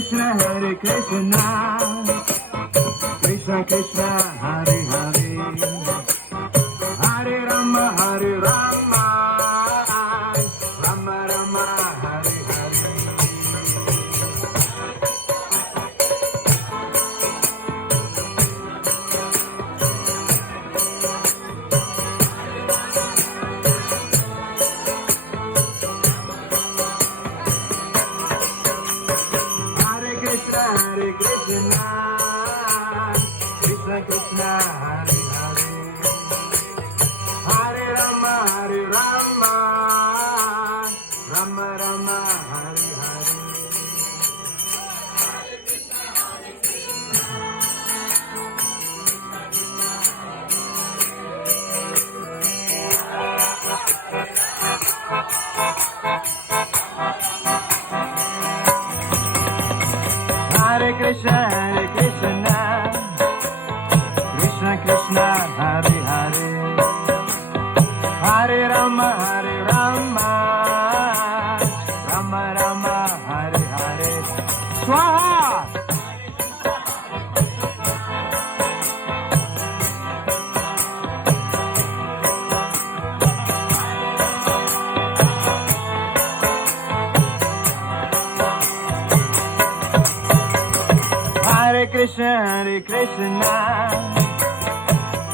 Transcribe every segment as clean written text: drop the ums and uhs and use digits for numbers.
Krishna, Hare Krishna, Krishna Krishna, Hare Hare, Hare Rama, Hare Rama, Rama Rama, Hare Hare. Hare Krishna, Krishna Krishna, Hare Hare, Hare Rama, Hare Rama, Rama Rama, Hare Hare. Hare Krishna, Krishna Krishna, Hare Hare, Hare Rama, Hare Rama, Rama Rama, Hare Hare. Swaha. Hare Krishna,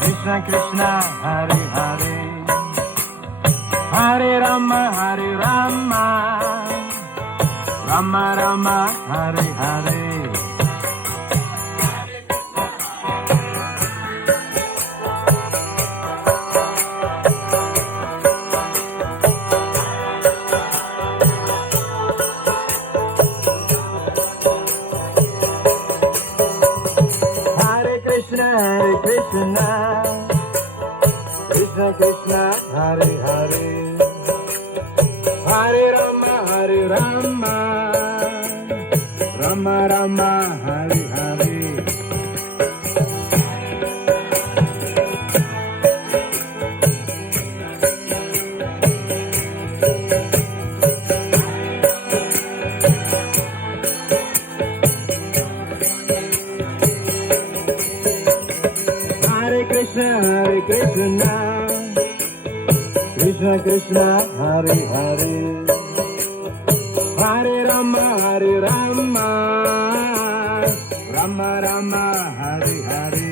Krishna Krishna, Hare Hare, Hare Rama, Hare Rama, Rama Rama, Hare Hare. Krishna, Krishna Krishna, Hare Hare, Hare Rama, Hare Rama, Rama Rama, Hare Hare. Krishna, Krishna Krishna, Hare Hare, Hare Rama, Hare Rama, Rama Rama, Hare Hare.